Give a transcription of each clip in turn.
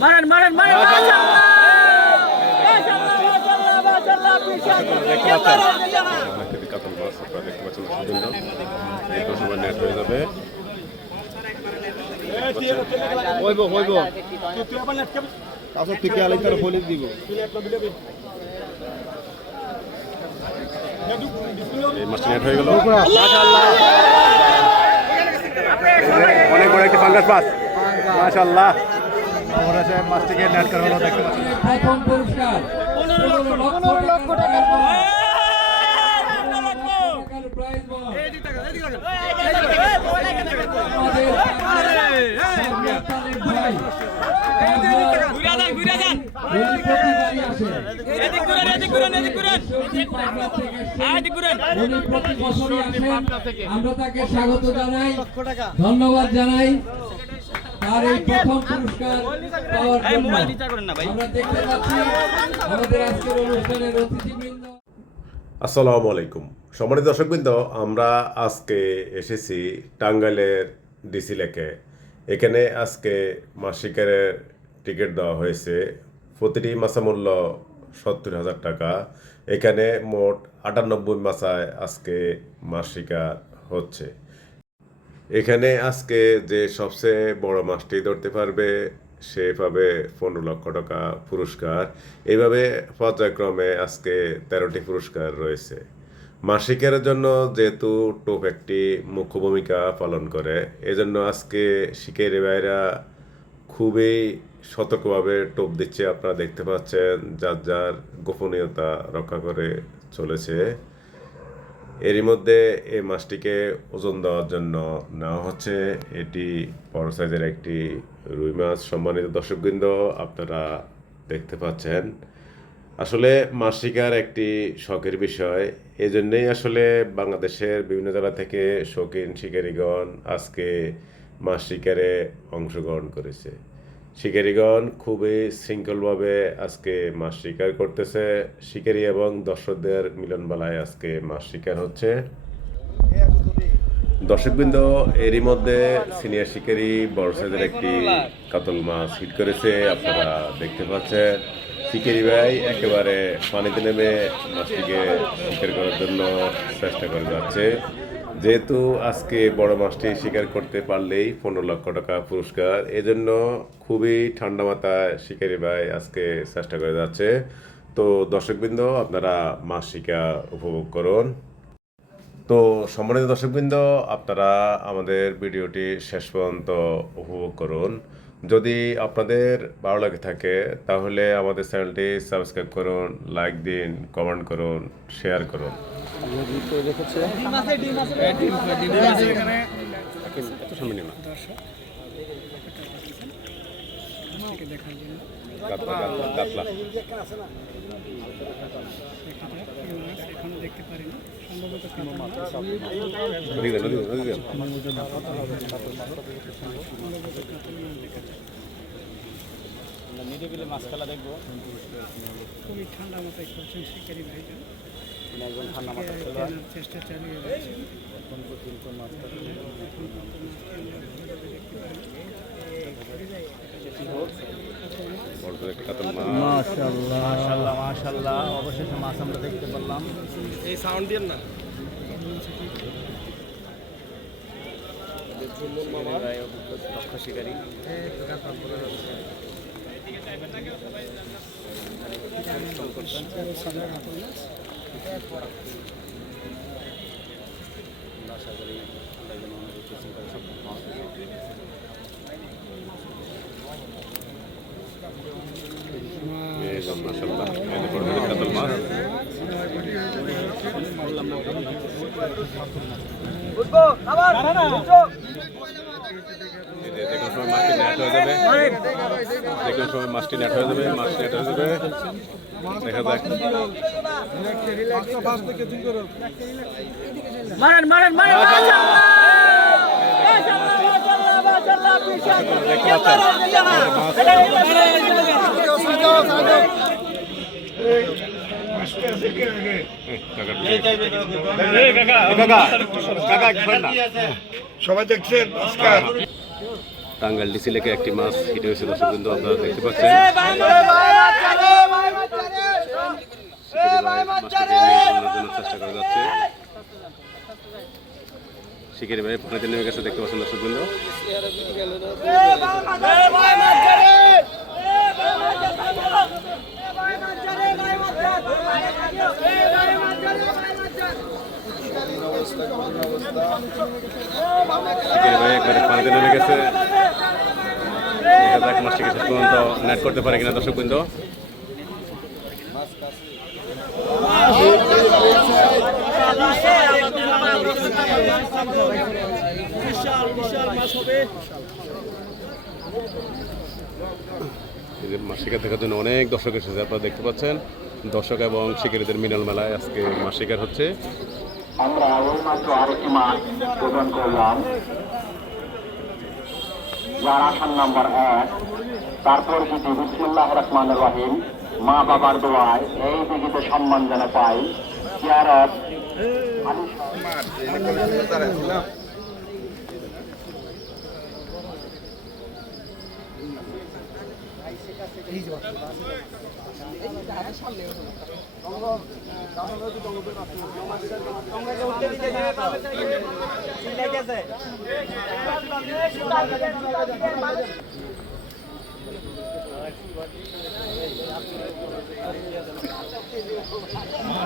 মারেন মারেন মারেন কাতল মাছ আপনারা দেখতে পাচ্ছেন সুন্দর একটু সময় নেট হয়ে যাবে। থেকে আলাইতার ফলে দিব এই মাছটি নেট হয়ে গেল। অনেক বড় একটি পাঙ্গাস মাছ, মাশাআল্লাহ। আমরা সে মাছটিকে নেট করা হলো দেখতে পাচ্ছি। প্রথম পুরস্কার 15 লক্ষ টাকার প্রাইজ বল আমরা তাকে স্বাগত জানাই, ধন্যবাদ জানাই তার এই প্রথম পুরস্কার পাওয়ার জন্য। আমরা দেখতে পাচ্ছি আমাদের আজকের অনুষ্ঠানের অতিথিবৃন্দ। আসসালামু আলাইকুম সম্মানিত দর্শকবৃন্দ, আমরা আজকে এসেছি টাঙ্গাইলের ডিসি লেকে। এখানে আজকে মাছ শিকারের টিকিট দেওয়া হয়েছে। প্রতিটি মাছা মূল্য 70,000 টাকা। এখানে মোট 98 মাছায় আজকে মাছ শিকার হচ্ছে। এখানে আজকে যে সবচেয়ে বড় মাছটি ধরতে পারবে সে পাবে 15 লক্ষ টাকা পুরস্কার। এইভাবে পর্যায়ক্রমে আজকে 13টি পুরস্কার রয়েছে। মাছ শিকারের জন্য যেহেতু টোপ একটি মুখ্য ভূমিকা পালন করে, এজন্য আজকে শিকারী ভাইরা খুবই সতর্কভাবে টোপ দিচ্ছে। আপনারা দেখতে পাচ্ছেন যার যার গোপনীয়তা রক্ষা করে চলেছে। এরই মধ্যে এই মাছটিকে ওজন দেওয়ার জন্য নেওয়া হচ্ছে। এটি বড় সাইজের একটি রুই মাছ। সম্মানিত দর্শকবৃন্দ, আপনারা দেখতে পাচ্ছেন আসলে মাছ শিকার একটি শখের বিষয়। এই জন্যেই আসলে বাংলাদেশের বিভিন্ন জেলা থেকে শৌখিন শিকারীগণ আজকে মাছ শিকারে অংশগ্রহণ করেছে। শিকারীগণ খুবই শৃঙ্খলভাবে আজকে মাছ শিকার করতেছে। শিকারী এবং দর্শকদের মিলনবেলায় আজকে মাছ শিকার হচ্ছে। দর্শকবৃন্দ, এরই মধ্যে সিনিয়র শিকারী বড় সাইজের একটি কাতল মাছ হিট করেছে। আপনারা দেখতে পাচ্ছেন শিকারী ভাই একেবারে পানিতে নেমে মাছটিকে শিকার করার জন্য চেষ্টা করে যাচ্ছে। যেহেতু আজকে বড় মাছটি শিকার করতে পারলেই 15 লক্ষ টাকা পুরস্কার, এজন্য খুবই ঠান্ডা মাথায় শিকারী ভাই আজকে চেষ্টা করে যাচ্ছে। তো দর্শকবৃন্দ, আপনারা মাছ শিকার উপভোগ করুন। তো সম্মানিত দর্শকবৃন্দ, আপনারা আমাদের ভিডিওটি শেষ পর্যন্ত উপভোগ করুন। যদি আপনাদের ভালো লাগে থাকে তাহলে আমাদের চ্যানেলটি সাবস্ক্রাইব করুন, লাইক দিন, কমেন্ট করুন, শেয়ার করুন। দেখতে পারিনি মিডিয়াগুলো মাছ খেলা দেখবো। খুবই ঠান্ডা মাথায় করছেন শিকারী ভাইটা। ঠান্ডা মাথা চেষ্টা চালিয়ে যাচ্ছে। মাশাআল্লাহ মাশাআল্লাহ, অবশেষে মাছ আমরা দেখতে পারলাম। এই সাউন্ড দিয়ে না দক্ষ শিকারী। মাছটি নেট হয়ে যাবে, মাছ নেট হয়ে যাবে, দেখা যাক। মারেন মারেন মারেন সবাই দেখছেন টাঙ্গাইল ডিসি লেকে একটি মাছ হিট হয়েছে দর্শক বিন্দু আপনারা দেখতে পাচ্ছেন। চেষ্টা করা যাচ্ছে। শিকারি ভাই পানিতে নেমে গেছে দেখতে পাচ্ছেন দর্শক বিন্দু। শিকারি ভাই একবারে পানিতে নেমে গেছে। দেখা যাক মাছটিকে শেষ পর্যন্ত নেট করতে পারে কিনা দর্শক বিন্দু। মাছ শিকার দেখার জন্য অনেক দর্শক এসেছে আপনারা দেখতে পাচ্ছেন। দর্শক এবং শিকারীদের মিলন মেলায় আজকে মাছ শিকার হচ্ছে। আমরা এইমাত্র আরেকটি মাছ প্রদান করলাম, যার আসন নাম্বার 1। তারপর যদি বিসমিল্লাহির রহমানির রহিম মা বাবার দোয়ায় এই দিঘিতে সম্মান যেন পাই। জিয়ারত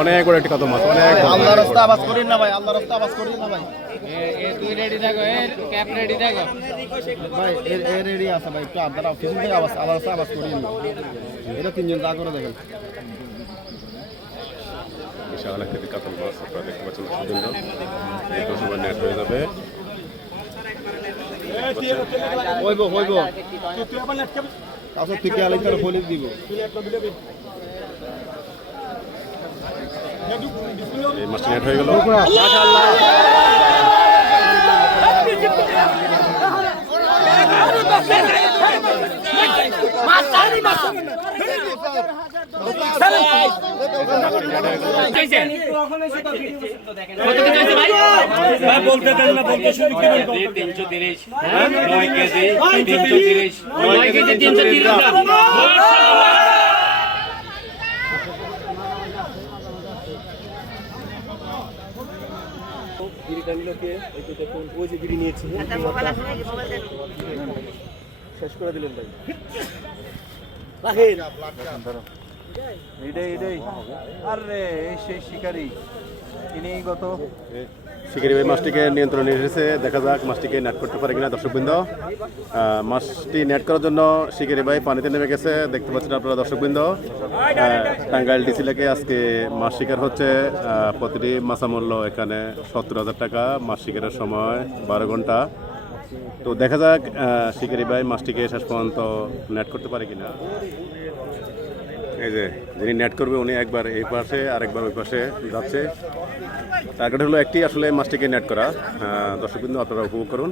অনেক বড় একটি কত মাছ, অনেক আল্লাহর রাস্তা আওয়াজ করেন না ভাই, আল্লাহর রাস্তা আওয়াজ করেন না ভাই। তুই রেডি থাকো, ক্যাপ রেডি থাকো ভাই এর রেডি আছে ভাই, একটু আপনারা অফিস থেকে আওয়াজ আল্লাহর রাস্তা আওয়াজ করেন না। এটা তিনজন যা করে দেখেন। বিশাল একটি কাতল মাছ আপনারা দেখতে পাচ্ছেন দর্শক বিন্দু। একটু সময় নেট হয়ে যাবে। হইব হইব কাছে থেকে আলি তার বলে দিব। এই মাছটি নেট হয়ে গেল। বলতে দেন না, বলতে শুরু করেন। 330 9 কেজি 330 9 কেজি 330 গ্রাম। শেষ করে দিলেন ভাই। এইটাই আরে সেই শিকারি ইনি গত শিকারি ভাই মাছটিকে নিয়ন্ত্রণে এসেছে। দেখা যাক মাছটিকে নেট করতে পারে কিনা দর্শক বৃন্দ। মাছটি নেট করার জন্য শিকারি ভাই পানিতে নেমে গেছে দেখতে পাচ্ছেন আপনারা দর্শক বৃন্দ। টাঙ্গাইল ডিসি লেকে আজকে মাছ শিকার হচ্ছে। প্রতিটি মাছা মূল্য এখানে 70,000 টাকা। মাছ শিকারের সময় 12 ঘন্টা। তো দেখা যাক শিকারি ভাই মাছটিকে শেষ পর্যন্ত নেট করতে পারে কিনা। এই যে যিনি নেট করবে উনি একবার এই পাশে আরেকবার ওই পাশে যাচ্ছে। টার্গেট হলো একটি, আসলে মাছটিকে নেট করা। দর্শকবৃন্দ আপনারা উপভোগ করুন।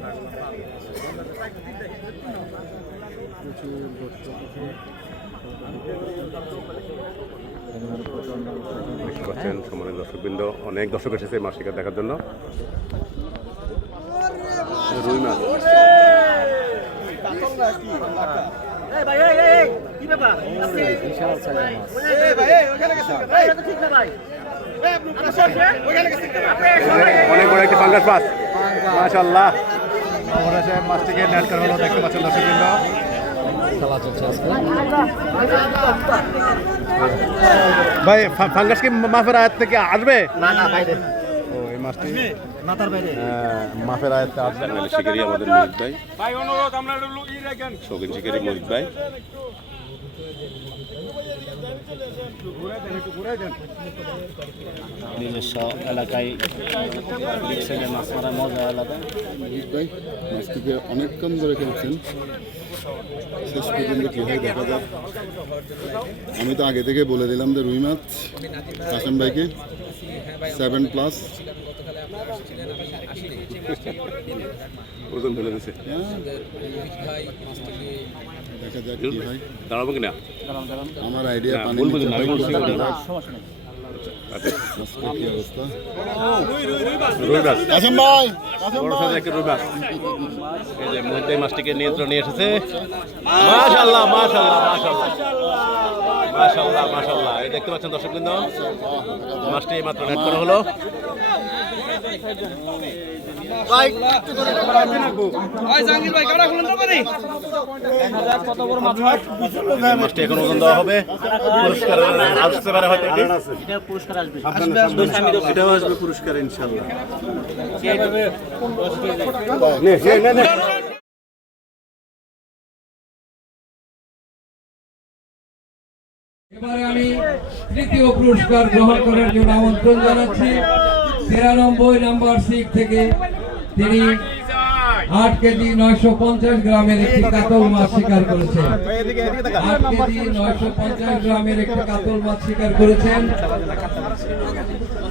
দেখতে পাচ্ছেন সম্মানিত দর্শকবৃন্দ, অনেক দর্শক এসেছে মাছ শিকার দেখার জন্য। রুই মাছ অনেক বড় একটি পাঙ্গাস মাছ, মাশাআল্লাহ। অবশেষে মাছটিকে নেট করা হলো দেখতে পাচ্ছেন দর্শকবৃন্দ। ভাই ফাঙ্গাস কি মাফের আয়াত থেকে আসবে? না না বাইরে। ও এই মাছটি মাথার বাইরে মাফের আয়াতে আসবে। শিকারি আমাদের মহিত ভাই, ভাই অনুরোধ আমরা শৌখিন শিকারি মহিত ভাই। নিজস্ব এলাকায় মাছ মারা মজা আলাদা। ভাই মাছটিকে অনেকক্ষণ ধরে খেলছেন, শেষ পর্যন্ত কী হয় দেখা যাক। আমি তো আগে থেকে বলে দিলাম যে রুই মাছ হাসান ভাইকে 7+। ওজন ফেলে দিছে, দেখা যাক কী হয়। দাঁড়াবো কিনা আমার আইডিয়া পানি বলবো না, আমি বলছি আচ্ছা আজকে কি অবস্থা? রুই মাছ কাসেম ভাই, কাসেম বড় ভাই। সাইজের একটা রুই মাছ এই যে মুহূর্তে এই মাছটিকে নিয়ন্ত্রণ নিয়ে এসেছে মাশাআল্লাহ মাশাআল্লাহ মাশাআল্লাহ মাশাআল্লাহ মাশাআল্লাহ এই দেখতে পাচ্ছেন দর্শকবৃন্দ মাছটি মাত্র নেট করা হলো এই মাছটি এখন ওজন দেওয়া হবে পুরস্কার আসতে পারে হয়তো এটি। এটাও আসবে পুরস্কার ইনশাল্লাহ। এবারে আমি তৃতীয় পুরস্কার গ্রহণ করার জন্য আমন্ত্রণ জানাচ্ছি 93 নাম্বার সিট থেকে তিনি 8 কেজি 950 গ্রামের একটি কাতল মাছ শিকার করেছেন। 8 কেজি 950 গ্রামের একটি কাতল মাছ শিকার করেছেন।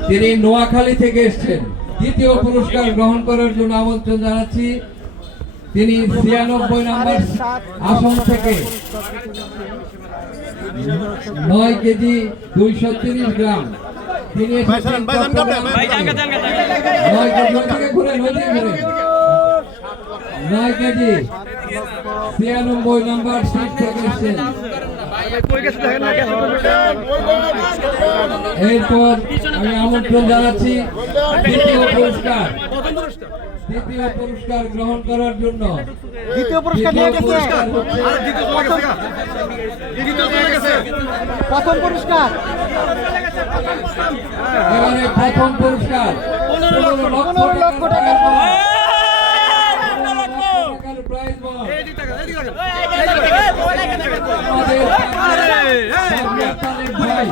তিনি নোয়াখালী থেকে এসেছেন। দ্বিতীয় পুরস্কার গ্রহণ করার জন্য আমন্ত্রণ জানাচ্ছি তিনি 96 নাম্বার আসন থেকে 9 কেজি 230 গ্রাম তিনি এসেছেন। 9 কেজি থেকে ঘুরে 9 কেজি 96 নাম্বার সিট থেকে এসেছেন। এরপর আমি আমন্ত্রণ জানাচ্ছি দ্বিতীয় পুরস্কার গ্রহণ করার জন্য। দ্বিতীয় পুরস্কার নিয়ে গেছে, প্রথম পুরস্কার এবারে প্রথম পুরস্কার 15 লক্ষ টাকার প্রাইজ বল। ভাই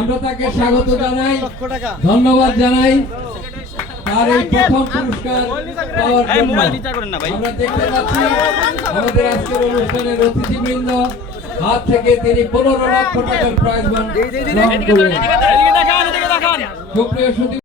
আমরা তাকে স্বাগত জানাই, ধন্যবাদ জানাই তার এই প্রথম পুরস্কার পাওয়ার জন্য। আমরা দেখতে পাচ্ছি আমাদের আজকের অনুষ্ঠানের অতিথিবৃন্দ হাত থেকে তিনি 15 লক্ষ টাকার প্রাইজ গ্রহণ করলেন। সুপ্রিয় সুধী